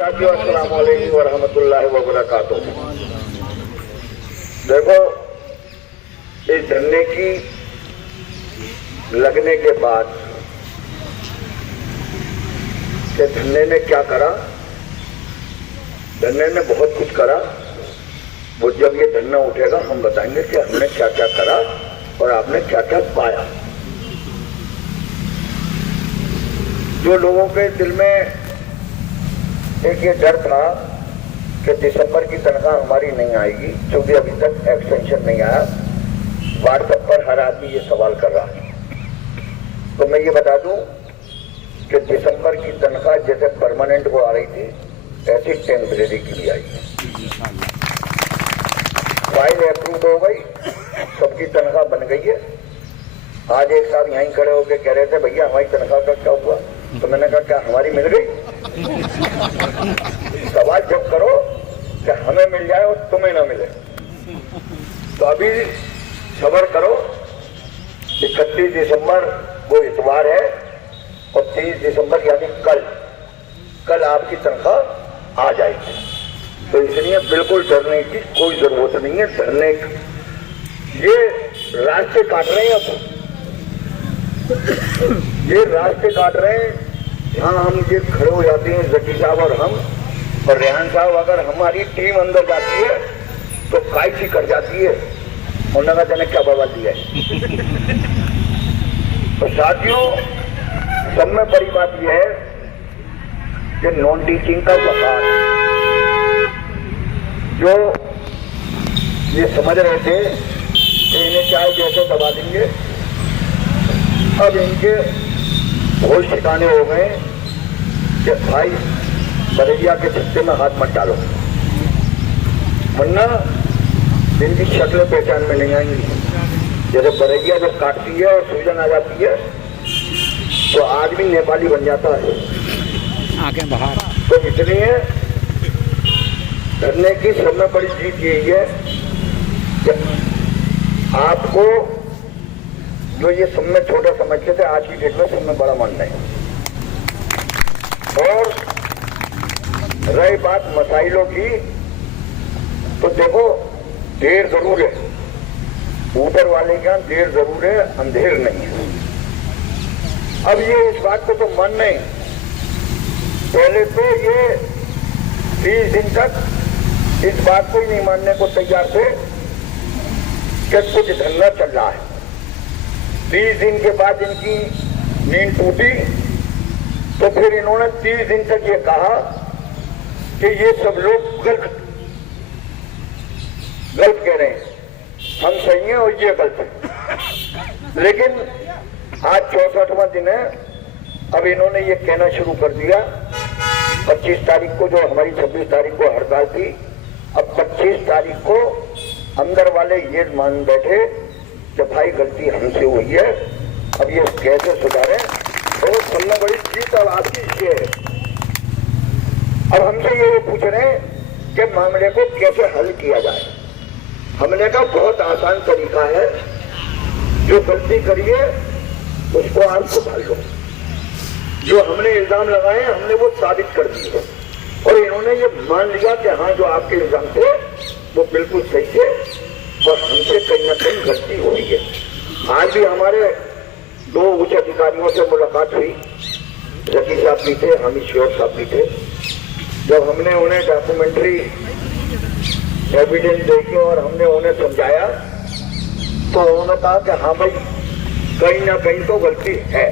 साथियों, अस्सलाम वालेकुम व रहमतुल्लाहि व बरकातुहू। देखो, इस धरने की लगने के बाद कि धरने ने क्या करा, धरने ने बहुत कुछ करा। वो जब ये धरना उठेगा हम बताएंगे कि हमने क्या क्या करा और आपने क्या क्या पाया। जो लोगों के दिल में एक ये डर था कि दिसंबर की तनख्वाह हमारी नहीं आएगी, क्योंकि अभी तक एक्सटेंशन नहीं आया, व्हाट्सएप पर हर आदमी ये सवाल कर रहा है। तो मैं ये बता दूं कि दिसंबर की तनख्वाह जैसे परमानेंट को आ रही थी, ऐसी टेम्परेरी की भी आई है। फाइल अप्रूव हो गई, सबकी तनख्वाह बन गई है। आज एक साहब यहीं खड़े होकर कह रहे थे, भैया हमारी तनख्वाह का क्या हुआ? तो मैंने कहा क्या हमारी मिल गई? सवाल जब करो कि हमें मिल जाए और तुम्हें ना मिले। तो अभी सब्र करो। 31 दिसंबर वो इतवार है और 30 दिसंबर यानी कल आपकी तनख्वाह आ जाएगी। तो इसलिए बिल्कुल डरने की कोई जरूरत नहीं है। डरने ये रास्ते काट रहे हैं, अब ये रास्ते काट रहे हैं जहाँ हम ये खड़े हो जाते हैं, जकी साहब और हम और रेहान साहब। अगर हमारी टीम अंदर जाती है तो काई सी कट जाती है, उन्होंने जाने क्या बवाल दिया है। तो साथियों, सब में बड़ी बात यह है कि नॉन टीचिंग का वकार, जो ये समझ रहे थे कि इन्हें चाहे जैसे दबा देंगे, अब इनके भोज ठिकाने हो गए कि भाई बरेलिया के छत्ते में हाथ मत डालो, वरना इनकी शक्ल पहचान में नहीं आएंगी। जैसे बरेलिया जब काटती है और सूजन आ जाती है तो आदमी नेपाली बन जाता है, आगे बाहर। तो इसलिए धरने की सब में बड़ी चीज यही है कि आपको जो ये सब में छोटा समझते थे, आज की डेट में सब में बड़ा मानना है। और रही बात मसाइलों की, तो देखो देर जरूर है, ऊपर वाले का देर जरूर है, अंधेर नहीं है। अब ये इस बात को तो मान नहीं, पहले तो ये 30 दिन तक इस बात को ही नहीं मानने को तैयार थे कि कुछ धंधा चल रहा है। 30 दिन के बाद इनकी नींद टूटी, तो फिर इन्होंने 30 दिन तक ये कहा कि ये सब लोग गलत कह रहे हैं, हम सही हैं और ये गलत है। लेकिन आज 64वां दिन है, अब इन्होंने ये कहना शुरू कर दिया। 25 तारीख को, जो हमारी 26 तारीख को हड़ताल थी, अब 25 तारीख को अंदर वाले ये मान बैठे कि भाई गलती हमसे हुई है, अब ये कैसे सुधारे। तो सबसे बड़ी जीत अब आपकी ये है। अब हमसे ये पूछ रहे हैं कि मामले को कैसे हल किया जाए। हमने का बहुत आसान तरीका है, जो गलती करिए उसको आप सुधार लो। जो हमने इल्जाम लगाए हमने वो साबित कर दिए और इन्होंने ये मान लिया कि हाँ, जो आपके इल्जाम थे वो बिल्कुल सही थे और हमसे कहीं ना कहीं गलती हुई है। आज भी हमारे 2 उच्च अधिकारियों से मुलाकात हुई, जकी साहब भी थे, हामिद शेख साहब भी थे। जब हमने उन्हें डॉक्यूमेंट्री एविडेंस देखी और हमने उन्हें समझाया, तो उन्होंने कहा कि हाँ भाई, कहीं ना कहीं तो गलती है।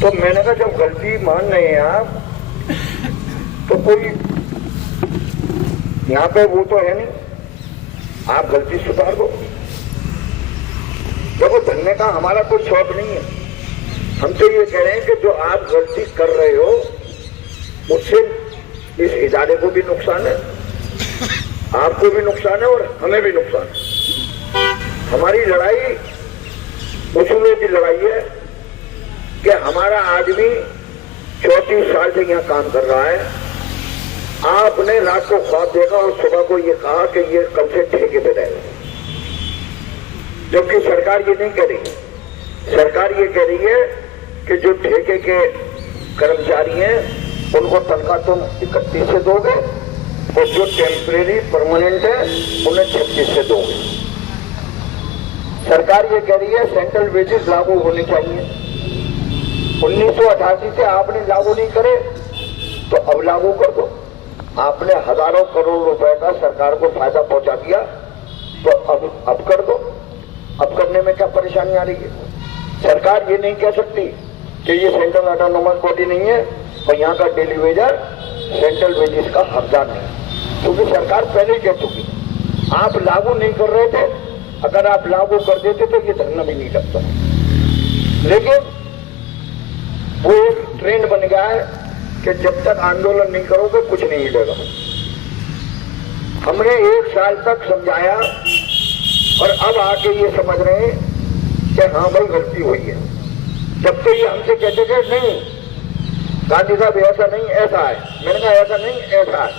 तो मैंने कहा जब गलती मान रहे हैं आप, तो कोई यहाँ पे वो तो है नहीं, आप गलती सुधार दो। देखो, धरने का हमारा कोई शौक नहीं है। हम तो ये कह रहे हैं कि जो आप गलती कर रहे हो उससे इस इदारे को भी नुकसान है, आपको भी नुकसान है और हमें भी नुकसान है। हमारी लड़ाई उसूलों की लड़ाई है कि हमारा आदमी 34 साल से यहाँ काम कर रहा है। आपने रात को ख्वाब देखा और सुबह को ये कहा कि ये कल से ठेके पे रहेगा, जबकि सरकार ये नहीं कह रही। सरकार ये कह रही है कि जो ठेके के कर्मचारी हैं उनको तनख्वाह तुम 31 से दोगे और जो टेम्परेरी परमानेंट है उन्हें 36 से दोगे। सरकार ये कह रही है सेंट्रल वेजेस लागू होने चाहिए। 1988 से आपने लागू नहीं करे तो अब लागू कर दो। आपने हजारों करोड़ रुपए का सरकार को फायदा पहुंचा दिया तो अब कर दो। अब करने में क्या परेशानी आ रही है? सरकार ये नहीं कह सकती कि ये सेंट्रल ऑटोनोमस बॉडी नहीं है और यहाँ का डेली वेजर सेंट्रल वेजेस का हकदार नहीं, क्योंकि सरकार पहले ही कह चुकी। आप लागू नहीं कर रहे थे, अगर आप लागू कर देते तो ये धरना भी नहीं लगता। लेकिन वो एक ट्रेंड बन गया है कि जब तक आंदोलन नहीं करोगे कुछ नहीं मिलेगा। हमने 1 साल तक समझाया और अब आके ये समझ रहे हैं कि हाँ भाई गलती हुई है। जब तो ये हमसे कहते थे नहीं गांधी साहब ऐसा नहीं ऐसा है, मैंने कहा ऐसा नहीं ऐसा है।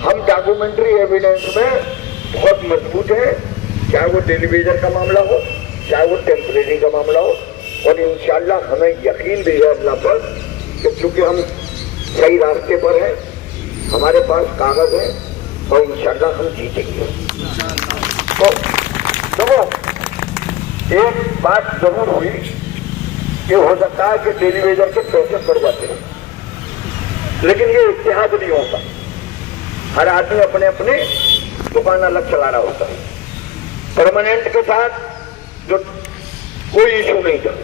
हम डॉक्यूमेंट्री एविडेंस में बहुत मजबूत है, चाहे वो डेली वेजर का मामला हो चाहे वो टेम्परेरी का मामला हो। और इंशाल्लाह हमें यकीन भी है अल्लाह पर कि चूंकि हम सही रास्ते पर हैं, हमारे पास कागज है और इंशाल्लाह हम जीतेंगे। तो देखो एक बात जरूर हुई कि हो सकता है कि डेली वेजर के पैसे बढ़ जाते हैं, लेकिन ये इत्तेहाद नहीं होता। हर आदमी अपने अपने दुकान अलग चला रहा होता है। परमानेंट के साथ जो कोई इशू नहीं था,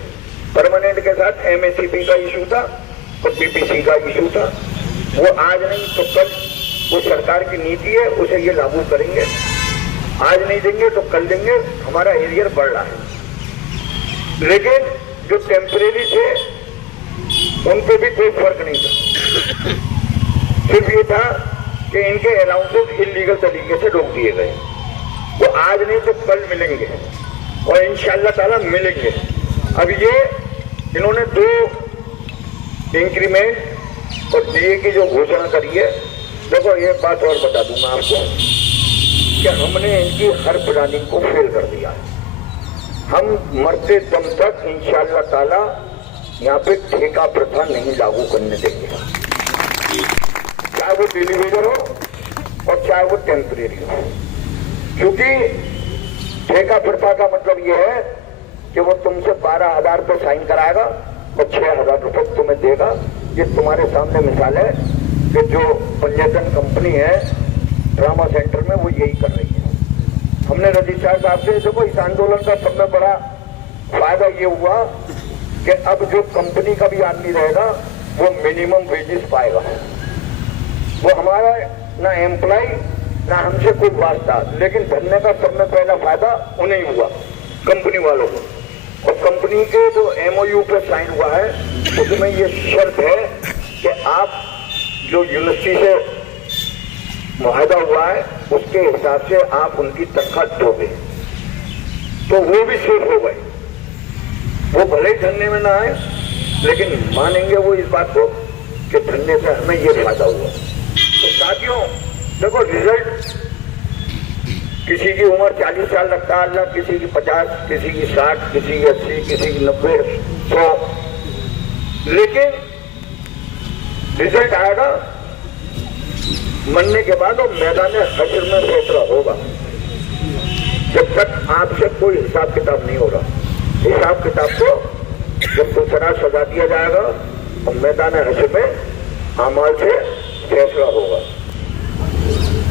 परमानेंट के साथ एमएससीपी का इशू था और बीपीसी का इशू था। वो आज नहीं तो कल वो सरकार की नीति है, उसे ये लागू करेंगे। आज नहीं देंगे तो कल देंगे। हमारा एरियर बढ़ रहा है। लेकिन जो टेम्परेरी थे उन पे भी कोई फर्क नहीं था। सिर्फ ये था कि इनके अलाउंसेस इलीगल तरीके से रोक दिए गए। वो आज नहीं तो कल मिलेंगे और इंशाअल्लाह ताला मिलेंगे। अब ये इन्होंने 2 इंक्रीमेंट और डीए की जो घोषणा करी है, देखो एक बात और बता दूं मैं आपको कि हमने इनकी हर प्लानिंग को फेल कर दिया है। हम मरते दम तक इंशाअल्लाह ताला यहाँ पे ठेका प्रथा नहीं लागू करने देंगे, चाहे वो डेली वेजर हो और चाहे वो टेम्परेरी हो। क्योंकि ठेका प्रथा का मतलब ये है कि वो तुमसे 12,000 पे साइन कराएगा और 6,000 रुपये तुम्हें देगा। ये तुम्हारे सामने मिसाल है कि जो पंजेतन कंपनी है ड्रामा सेंटर में वो यही कर रही है। हमने रजिस्ट्रार साहब से देखो इस आंदोलन का सब में बड़ा फायदा ये हुआ कि अब जो कंपनी का भी आदमी रहेगा वो मिनिमम वेजेस पाएगा। वो हमारा ना एम्प्लॉय ना हमसे कोई वास्ता, लेकिन धरने का सब में पहला फायदा उन्हें हुआ, कंपनी वालों को। और कंपनी के जो एमओयू पे साइन हुआ है उसमें ये शर्त है कि आप जो यूनिवर्सिटी से मुआहदा हुआ है उसके हिसाब से आप उनकी तनख्वाह दोगे। तो वो भी सेफ हो गए। वो भले ही धरने में ना आए लेकिन मानेंगे वो इस बात को कि धरने से हमें ये फायदा हुआ। तो साथियों देखो रिजल्ट, किसी की उम्र 40 साल लगता है, किसी की 50, किसी की 60, किसी की 80, किसी की 90, 100, लेकिन रिजल्ट आएगा मनने के बाद और मैदान हश्र में फैसला होगा। जब तक आपसे कोई हिसाब किताब नहीं होगा, हिसाब किताब को जब दूसरा सजा दिया जाएगा और मैदान हश्र में अमाल से फैसला होगा,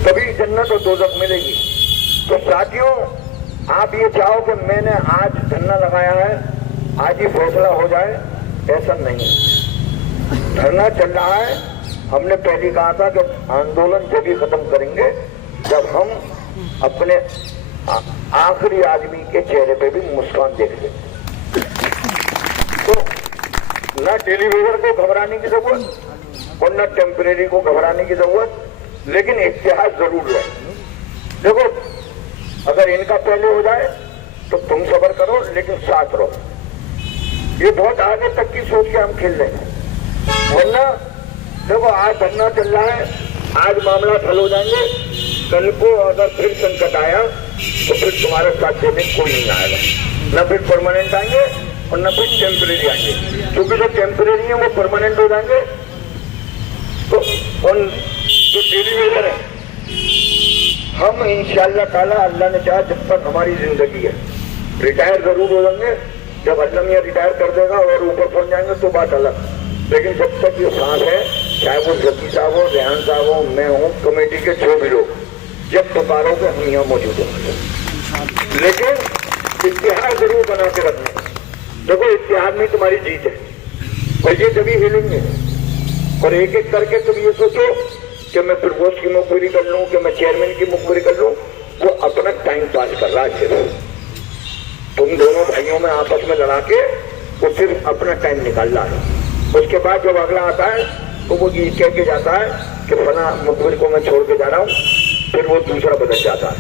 तभी जन्नत और दोज़ख मिलेगी। तो साथियों आप ये चाहो कि मैंने आज धरना लगाया है आज ही फैसला हो जाए, ऐसा नहीं। धरना चल रहा है। हमने पहले कहा था कि आंदोलन जब ही खत्म करेंगे जब हम अपने आखिरी आदमी के चेहरे पे भी मुस्कान देख लेंगे। तो न डेली वेजर को घबराने की जरूरत और न टेम्परेरी को घबराने की जरूरत, लेकिन इत्तेहाद जरूर है। देखो अगर इनका पहले हो जाए तो तुम सब्र करो लेकिन साथ रहो। ये बहुत आगे तक की सोच के हम खेल रहे हैं। वरना देखो आज धरना चल रहा है, आज मामला हल हो जाएंगे, कल को अगर फिर संकट आया तो फिर तुम्हारे साथ देने कोई नहीं आएगा। न फिर परमानेंट आएंगे और न फिर टेम्परेरी आएंगे, क्योंकि जो टेम्परेरी है वो परमानेंट हो जाएंगे और जो टेलीविजन है, हम इंशाअल्लाह ताला अल्लाह ने चाहा जब तक हमारी जिंदगी है रिटायर जरूर हो जाएंगे। जब अल्लाह मियां रिटायर कर देगा और ऊपर पहुंच जाएंगे तो बात अलग, लेकिन जब तक ये सांस है, चाहे वो जकी साहब हो, रेहान साहब हो, मैं हूँ, कमेटी के जो भी लोग, जब पुकारोगे हम यहाँ मौजूद होंगे। लेकिन इतिहास जरूर बना के रखना। देखो इतिहास में तुम्हारी जीत है और ये जब हिलेंगे और एक एक करके तुम ये सोचो कि मैं प्रकोष्ठ की मुखबिरी कर लूं, कि मैं चेयरमैन की मुखबिरी कर लूं, वो अपना टाइम पास कर रहा है। तुम दोनों भाइयों में आपस में लड़ा के वो सिर्फ अपना टाइम निकाल रहा है। उसके बाद जब अगला आता है तो वो ये कह के जाता है कि फला मुखबिर को मैं छोड़ के जा रहा हूं, फिर वो दूसरा बदल जाता है।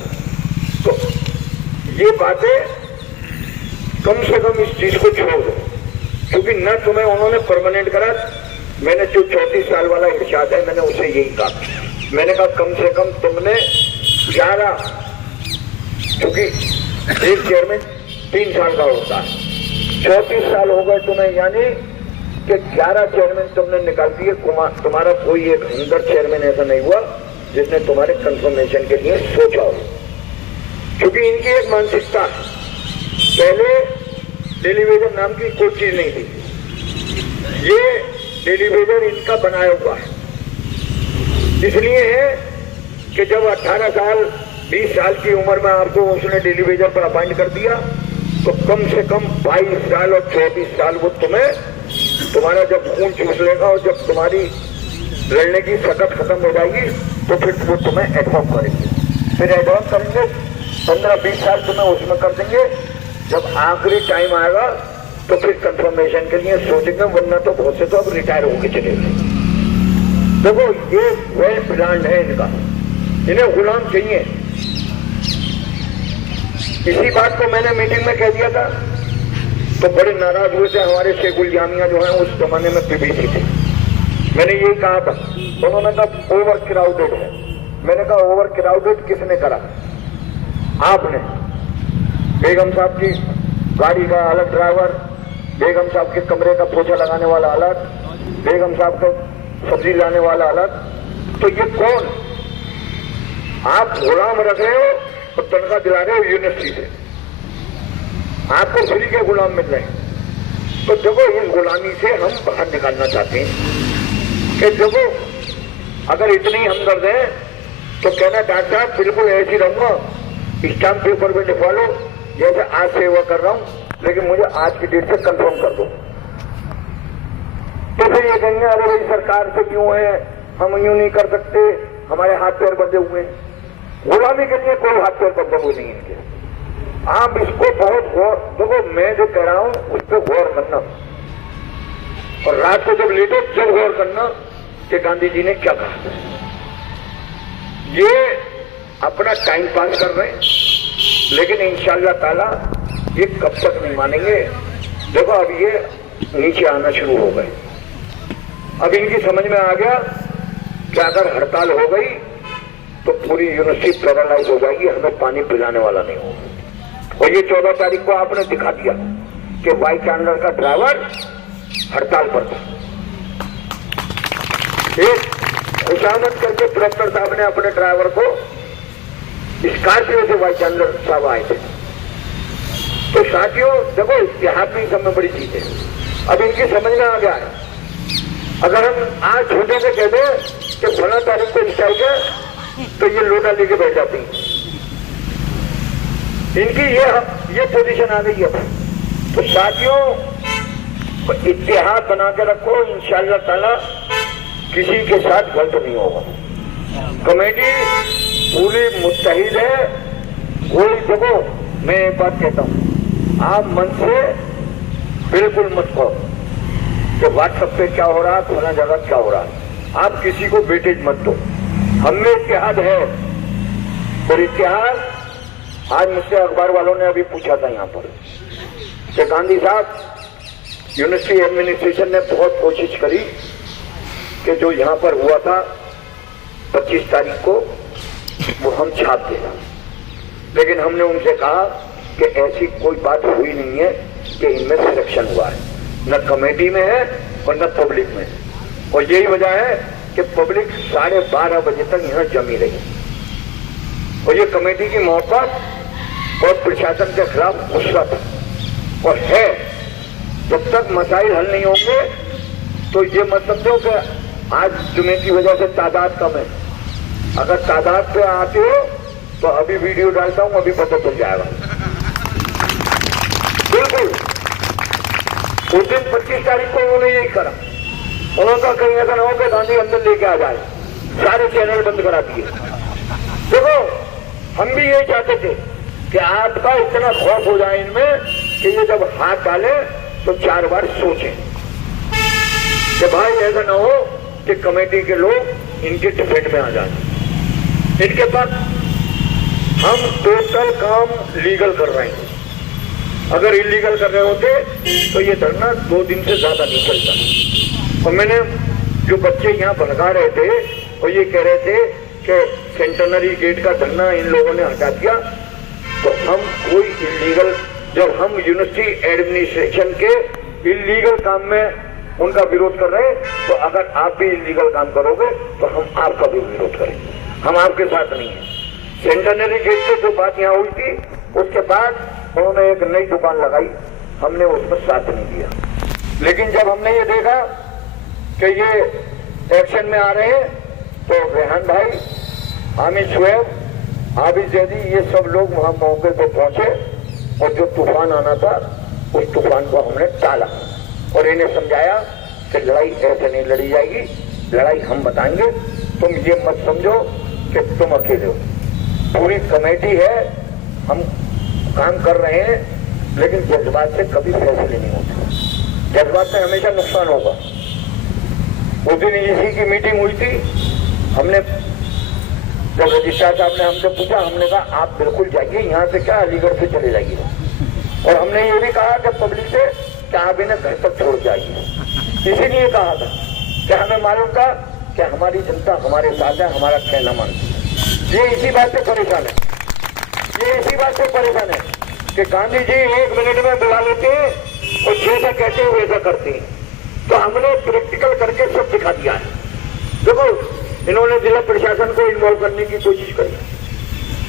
तो ये बातें कम से कम इस चीज को छोड़ दो, क्योंकि न तुम्हें उन्होंने परमानेंट करा। मैंने जो 34 साल वाला इरशाद है, मैंने उसे यही कहा, मैंने कहा कम से कम तुमने 11, क्योंकि एक चेयरमैन 3 साल का होता है, 34 साल हो गए तुम्हें, यानी कि 11 चेयरमैन तुमने निकाल दिए। तुम्हारा कोई एक अंदर चेयरमैन ऐसा नहीं हुआ जिसने तुम्हारे कंफर्मेशन के लिए सोचा हो, क्योंकि इनकी एक मानसिकता है। पहले टेलीविजन नाम की कोई चीज नहीं थी, ये टेलीविजन इनका बनाया हुआ है। इसलिए है कि जब 18 साल 20 साल की उम्र में आपको उसने टेलीविजन पर अपॉइंट कर दिया, तो कम से कम 22 साल और 24 साल वो तुम्हारा जब खून चूस लेगा और जब तुम्हारी लड़ने की सकत खत्म हो जाएगी तो फिर वो तुम्हें एडवांस करेंगे। फिर एडवांस करेंगे 15-20 साल तुम्हें उसमें कर देंगे। जब आखिरी टाइम आएगा तो फिर कंफर्मेशन के लिए सोचेंगे, वरना तो बहुत से तो अब रिटायर होके चले गए। देखो ये वेल प्लान है इनका, इन्हें गुलाम चाहिए। इसी बात को मैंने मीटिंग में कह दिया था तो बड़े नाराज हुए थे हमारे शेखुल जामिया जो है, उस जमाने में पीबीसी थे। मैंने यही कहा था, उन्होंने कहा ओवर क्राउडेड है। मैंने कहा ओवर क्राउडेड किसने करा? आपने। बेगम साहब की गाड़ी का अलग ड्राइवर, बेगम साहब के कमरे का पोछा लगाने वाला अलग, बेगम साहब का सब्जी लाने वाला अलग। तो ये कौन? आप गुलाम रख रहे हो और तनख्वाह दिला रहे हो यूनिवर्सिटी से, आपको फ्री के गुलाम मिल रहे हैं। तो देखो इस गुलामी से हम बाहर निकालना चाहते हैं कि देखो अगर इतनी हमदर्द है तो कहना डॉक्टर साहब बिल्कुल ऐसी रहूंगा, स्टाम्प पेपर में लिखवा लो जैसे आज सेवा कर रहा हूं, लेकिन मुझे आज की डेट से कंफर्म कर दो। तो फिर ये कहेंगे अरे भाई सरकार से क्यों है, हम यूं नहीं कर सकते, हमारे हाथ पैर बंधे हुए हैं। गुलामी के लिए कोई हाथ पैर बंधे हुए नहीं इनके। आप इसको बहुत गौर, देखो मैं जो कह रहा हूं उस पर गौर करना, और रात को जब लेटो जब गौर करना कि गांधी जी ने क्या कहा। ये अपना टाइम पास कर रहे हैं, लेकिन इंशाअल्लाह ताला ये कब तक नहीं मानेंगे। देखो अब ये नीचे आना शुरू हो गए। अब इनकी समझ में आ गया कि अगर हड़ताल हो गई तो पूरी यूनिवर्सिटी पैरालाइज हो जाएगी, हमें पानी पिलाने वाला नहीं होगा। और ये 14 तारीख को आपने दिखा दिया कि वाइस चांसलर का ड्राइवर हड़ताल पर था। एक खुशामद करके प्रोफेसर साहब ने अपने ड्राइवर को स्कॉर्पियो से वाइस चांसलर साहब आए थे। तो साथियों देखो इतिहास में सब में बड़ी चीज है। अब इनकी समझ में आ गया है, अगर हम आज छोटे से कह दें कि फला तारीख को स्ट्राइक है तो ये लोटा लेके बैठ जाती हैं। इनकी ये पोजीशन आ गई है। तो साथियों इतिहास बना के रखो, इंशाअल्लाह ताला किसी के साथ गलत नहीं होगा। कमेटी पूरी मुत्तहिद है। कोई देखो मैं एक बात कहता हूं, आप मन से बिल्कुल मत कहो कि व्हाट्सएप पे क्या हो रहा है, फला जगह क्या हो रहा है। आप किसी को वेटेज मत दो। हमें इतिहाद है, और इतिहास आज मुझसे अखबार वालों ने अभी पूछा था यहाँ पर कि गांधी साहब यूनिवर्सिटी एडमिनिस्ट्रेशन ने बहुत कोशिश करी कि जो यहाँ पर हुआ था 25 तारीख को वो हम छाप देना, लेकिन हमने उनसे कहा कि ऐसी कोई बात हुई नहीं है कि इनमें सिलेक्शन हुआ है, न कमेटी में है और न पब्लिक में। और यही वजह है कि पब्लिक 12:30 बजे तक यहाँ जमी रही और ये कमेटी की मोहब्बत और प्रशासन के खिलाफ गुस्सा था और है। जब तक मसाइल हल नहीं होंगे तो ये मत समझो कि आज जुमे की वजह से तादाद कम है। अगर तादाद पे आते हो तो अभी वीडियो डालता हूं, अभी पता चल जाएगा। बिल्कुल उस दिन 25 तारीख को उन्होंने यही करा। उन्होंने कहा कहीं ऐसा ना हो कि गांधी अंदर लेके आ जाए, सारे चैनल बंद करा दिए। देखो हम भी यही चाहते थे कि आपका इतना खौफ हो जाए इनमें कि ये जब हाथ डाले तो 4 बार सोचें कि भाई ऐसा ना हो कि कमेटी के लोग इनके डिफेंड में आ जाए। इनके पास हम टोटल काम लीगल कर रहे हैं। अगर इलीगल कर रहे होते तो ये धरना 2 दिन से ज्यादा नहीं चलता। और मैंने जो बच्चे यहाँ भड़का रहे थे और ये कह रहे थे कि सेंटेनरी गेट का धरना इन लोगों ने हटा दिया, तो हम कोई इलीगल, जब हम यूनिवर्सिटी एडमिनिस्ट्रेशन के इलीगल काम में उनका विरोध कर रहे हैं, तो अगर आप भी इलीगल काम करोगे तो हम आपका भी विरोध करेंगे। हम आपके साथ नहीं है। सेंटेनरी गेट पे जो बात यहाँ हुई थी उसके बाद उन्होंने एक नई दुकान लगाई, हमने उसमें साथ नहीं दिया। लेकिन जब हमने ये देखा कि ये एक्शन में आ रहे हैं तो रेहान भाई, हामिद शुएब, आबिद जैदी, ये सब लोग वहां मौके पर पहुंचे और जो तूफान आना था उस तूफान को हमने टाला और इन्हें समझाया कि लड़ाई ऐसे नहीं लड़ी जाएगी, लड़ाई हम बताएंगे। तुम ये मत समझो कि तुम अकेले हो, पूरी कमेटी है, हम काम कर रहे हैं, लेकिन जज्बात से कभी फैसले नहीं होते। जज्बात से हमेशा नुकसान होगा। उस दिन इसी की मीटिंग हुई थी, हमने जब रजिस्ट्रार साहब ने हमसे पूछा, हमने कहा आप बिल्कुल जाइए, यहाँ से क्या अलीगढ़ से चले जाइए। और हमने ये भी कहा कि पब्लिक से कि आप इन्हें घर तक छोड़ जाइए। इसीलिए कहा था कि हमें मालूम था कि हमारी जनता हमारे साथ है, हमारा कहना मानती है। ये इसी बात से परेशान है, ये इसी बात से परेशान है कि गांधी जी 1 मिनट में बुला लेते हैं और जैसा कहते हैं वैसा करते हैं। तो हमने प्रैक्टिकल करके सब दिखा दिया है। देखो इन्होंने जिला प्रशासन को इन्वॉल्व करने की कोशिश करी,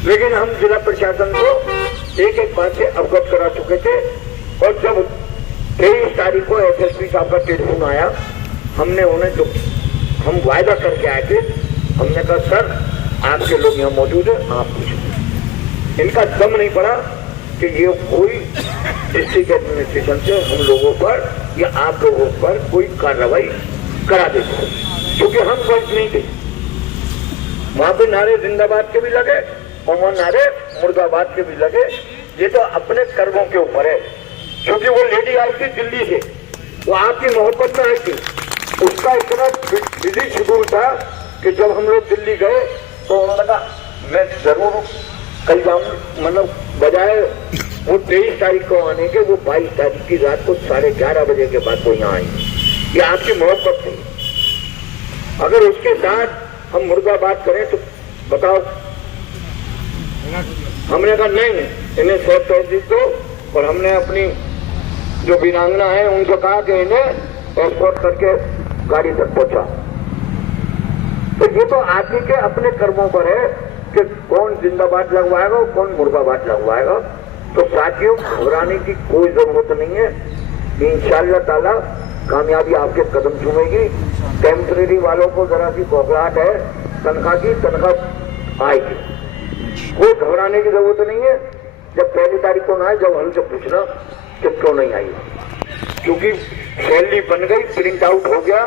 लेकिन हम जिला प्रशासन को एक एक बात से अवगत करा चुके थे। और जब 23 तारीख को एसएसपी साहब का टेलीफोन आया, हमने उन्हें जो हम वायदा करके आए थे, हमने कहा सर आपके लोग यहाँ मौजूद है, आप पूछें। इनका दम नहीं पड़ा कि ये कोई डिस्ट्रिक्ट एडमिनिस्ट्रेशन से हम लोगों पर या आप लोगों पर कोई कार्रवाई करा देते, क्योंकि हम गलत नहीं थे। वहां पे नारे जिंदाबाद के भी लगे और वहां नारे मुर्दाबाद के भी लगे। ये तो अपने कर्मों के ऊपर है, क्योंकि वो लेडी आई थी दिल्ली से, वो आपकी मोहब्बत में आई थी। उसका इतना बिजी शेड्यूल था कि जब हम लोग दिल्ली गए तो उन्होंने कहा मैं जरूर कल जाऊँ, मतलब बजाय वो 23 तारीख को आने के, वो 22 तारीख की रात को 11:30 बजे के बाद वो यहाँ आएंगे। ये आपकी मोहब्बत थी। अगर उसके साथ हम मुर्दाबाद करें तो बताओ। हमने कहा नहीं, इन्हें सेफ तहसील दो। और हमने अपनी जो वीरांगना है उनको कहा कि इन्हें एस्कॉर्ट करके गाड़ी तक पहुंचा। तो ये तो आदमी के अपने कर्मों पर है कि कौन जिंदाबाद लगवाएगा और कौन मुर्दाबाद लगवाएगा। तो साथियों घबराने की कोई जरूरत नहीं है। इंशाअल्लाह ताला कामयाबी आपके कदम चूमेगी। टेम्परेरी वालों को जरा सी घबराहट है, तनख्वाह की तनख्वाह आएगी, कोई घबराने की जरूरत नहीं है। जब 1 तारीख को ना आए, जब हमसे पूछना कि क्यों नहीं आई, क्योंकि सैलरी बन गई, प्रिंट आउट हो गया,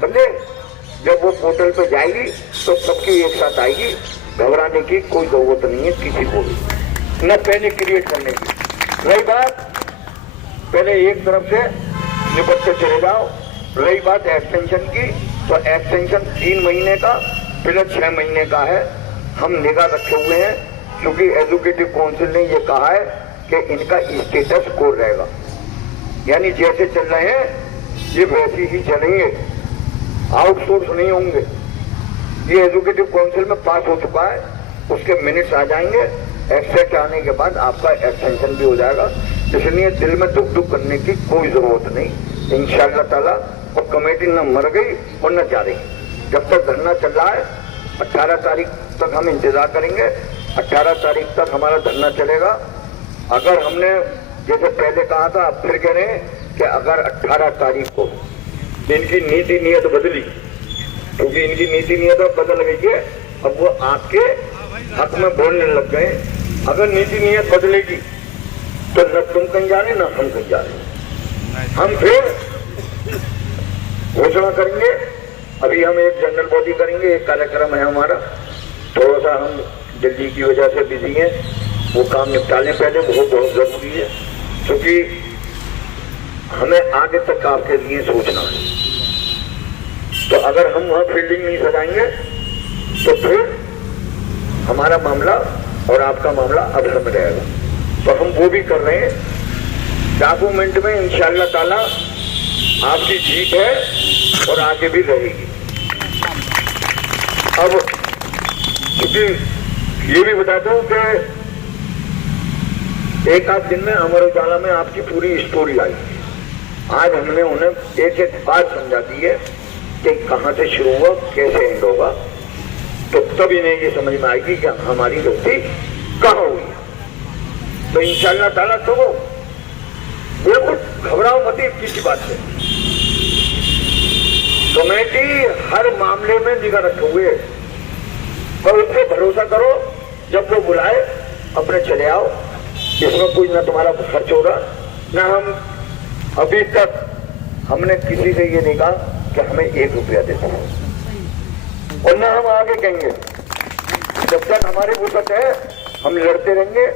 समझे। जब वो पोर्टल पे जाएगी तो सबकी एक साथ आएगी। घबराने की कोई जरूरत नहीं है किसी को भी, न पैनिक क्रिएट करने की। रही बात पहले एक तरफ से निपटते चले जाओ। रही बात एक्सटेंशन की, तो एक्सटेंशन 3 महीने का प्लस 6 महीने का है। हम निगाह रखे हुए हैं, क्योंकि एजुकेटिव काउंसिल ने ये कहा है कि इनका स्टेटस कोर रहेगा, यानी जैसे चल रहे हैं ये वैसे ही चलेंगे, आउटसोर्स नहीं होंगे। ये एजुकेटिव काउंसिल में पास हो चुका है, उसके मिनट्स आ जाएंगे। एक्सेप्ट आने के बाद आपका एक्सटेंशन भी हो जाएगा। इसलिए दिल में दुख दुख करने की कोई जरूरत नहीं, इंशाअल्लाह ताला। और कमेटी न मर गई और न जा रही। जब तक धरना चल रहा है 18 तारीख तक हम इंतजार करेंगे। 18 तारीख तक हमारा धरना चलेगा। अगर हमने जैसे पहले कहा था, अब फिर कह रहे हैं कि अगर 18 तारीख को इनकी नीति नियत बदली, क्योंकि इनकी नीति नियत बदल गई है, अब वो आपके हक में बोलने लग गए। अगर नीति नियत बदलेगी तो न तुम कहीं जा रहे न हम कहीं जा रहे। हम फिर घोषणा करेंगे। अभी हम एक जनरल बॉडी करेंगे, एक कार्यक्रम है हमारा, थोड़ा सा हम दिल्ली की वजह से बिजी हैं, वो काम निपटा लें पहले, वो बहुत जरूरी है, क्योंकि हमें आगे तक आपके लिए सोचना है। तो अगर हम वहां फील्डिंग नहीं सजाएंगे तो फिर हमारा मामला और आपका मामला अधर में रहेगा। तो हम वो भी कर रहे हैं। डॉक्यूमेंट में इंशाअल्लाह ताला आपकी जीत है और आगे भी रहेगी। अब क्योंकि ये भी बता दूं कि एक आध दिन में अमर उजाला में आपकी पूरी स्टोरी आई। आज हमने उन्हें एक एक बात समझा दी है कि कहां से शुरू हुआ, कैसे एंड होगा, तो तब इन्हें ये समझ में आएगी कि हमारी गलती कहां हुई। तो इंशाअल्लाह ताला तो बिल्कुल घबराओ मत किसी बात से। कमेटी हर मामले में निगाह रखे हुए और उस पर भरोसा करो। जब वो बुलाए अपने चले आओ, इसमें कोई ना तुम्हारा खर्च होगा ना। हम अभी तक हमने किसी से ये नहीं कहा कि हमें 1 रुपया देते हैं, और ना हम आगे कहेंगे। जब तक हमारी वुसअत है हम लड़ते रहेंगे।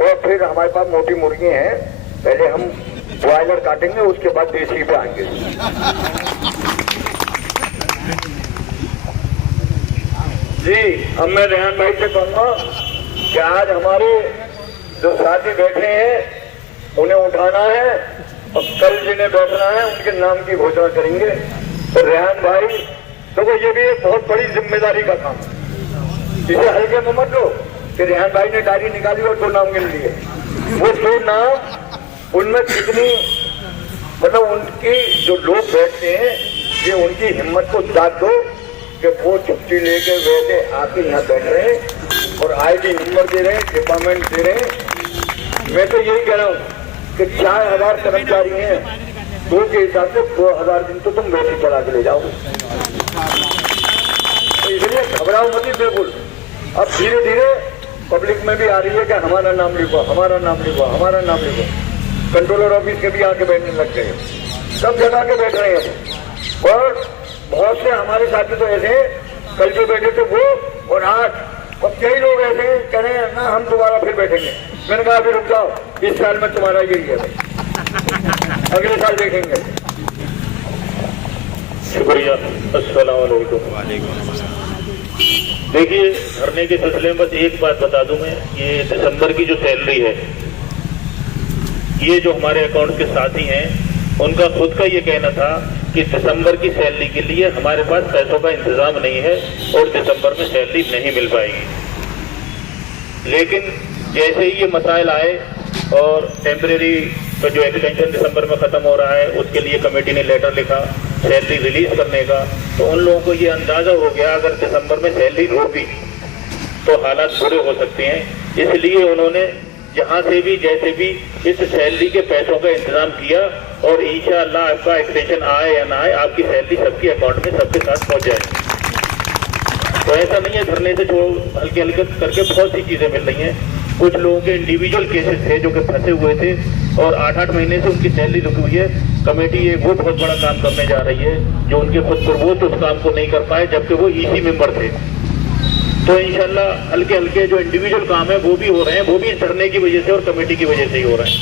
और फिर हमारे पास मोटी मुर्गियां हैं, पहले हम ब्रॉयलर काटेंगे, उसके बाद देसी पे आएंगे। जी, अब मैं रेहान भाई से कहूंगा कि आज हमारे जो साथी बैठे हैं उन्हें उठाना है, और कल जिन्हें बैठना है उनके नाम की घोषणा करेंगे। तो रेहान भाई, तो ये भी एक बहुत बड़ी जिम्मेदारी का काम, इसे हल्के में मत लो कि रेहान भाई ने डायरी निकाली और 2 नाम गिन लिए। वो 2 नाम, उनमें कितनी मतलब उनकी जो लोग बैठते हैं, ये उनकी हिम्मत को दाद दो कि वो छुट्टी लेके वैसे आके यहाँ बैठ रहे हैं और आईडी नंबर दे रहे हैं, डिपार्टमेंट दे रहे हैं। मैं तो यही कह रहा हूँ कि 4000 कर्मचारी हैं, 2 के हिसाब से 2000 दिन तो तुम वैसे चला के ले जाओ। तो इसलिए घबराओ मत बिल्कुल। अब धीरे धीरे पब्लिक में भी आ रही है कि हमारा नाम लिखो, हमारा नाम लिखो, हमारा नाम लिखो। कंट्रोलर ऑफिस के भी आके बैठने लग गए, सब जगह के बैठ रहे हैं। और बहुत से हमारे साथी तो ऐसे हैं, कल जो बैठे थे वो और आज, और कई लोग ऐसे कह रहे हैं ना हम दोबारा फिर बैठेंगे। मैंने कहा अभी रुक जाओ, इस साल में तुम्हारा यही है भाई, अगले साल देखेंगे। शुक्रिया। अस्सलाम वालेकुम। देखिए, धरने के सिलसिले में बस एक बात बता दूं मैं, ये दिसंबर की जो सैलरी है, ये जो हमारे अकाउंट के साथी हैं उनका खुद का ये कहना था कि दिसंबर की सैलरी के लिए हमारे पास पैसों का इंतजाम नहीं है और दिसंबर में सैलरी नहीं मिल पाएगी। लेकिन जैसे ही ये मसाइल आए और टेम्परेरी का जो एक्सटेंशन दिसंबर में खत्म हो रहा है, उसके लिए कमेटी ने लेटर लिखा सैलरी रिलीज करने का, तो उन लोगों को ये अंदाजा हो गया अगर दिसंबर में सैलरी रोकी तो हालात बुरे हो सकते हैं। इसलिए उन्होंने जहां से भी जैसे भी इस सैलरी के पैसों का इंतजाम किया, और इंशाअल्लाह आपका एक्सटेंशन आए या ना आए, आपकी सैलरी सबके अकाउंट में सबके साथ पहुंच जाएगी। तो ऐसा नहीं है धरने से जो हल्के हल्के करके बहुत सी चीजें मिल रही हैं। कुछ लोगों के इंडिविजुअल केसेस थे जो कि फंसे हुए थे और 8-8 महीने से उनकी सैलरी रुकी हुई है। कमेटी ये वो बहुत बड़ा काम करने जा रही है जो उनके खुद प्रवोस्ट उस काम को नहीं कर पाए जबकि वो ईसी मेंबर थे। तो इंशाल्लाह हल्के हल्के जो इंडिविजुअल काम है वो भी हो रहे हैं, वो भी इस धरने की वजह से और कमेटी की वजह से ही हो रहे हैं,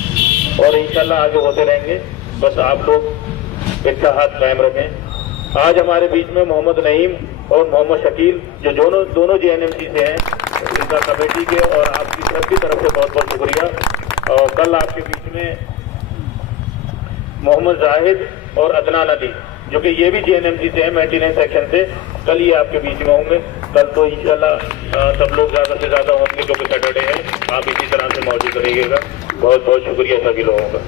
और इंशाल्लाह आगे होते रहेंगे। बस आप लोग इत्तेहाद कायम रखें। आज हमारे बीच में मोहम्मद नईम और मोहम्मद शकील जो दोनों JNMC से हैं, इनका कमेटी के और आपकी सबकी तरफ से बहुत बहुत शुक्रिया। और कल आपके बीच में मोहम्मद जाहिद और अदनान अली जो कि ये भी JNMC से हैं, मेंटेनेंस सेक्शन से, कल ये आपके बीच में होंगे। कल तो इंशाल्लाह सब लोग ज़्यादा से ज़्यादा होंगे क्योंकि सैटरडे है। आप इसी तरह से मौजूद रहिएगा। बहुत बहुत शुक्रिया सभी लोगों का।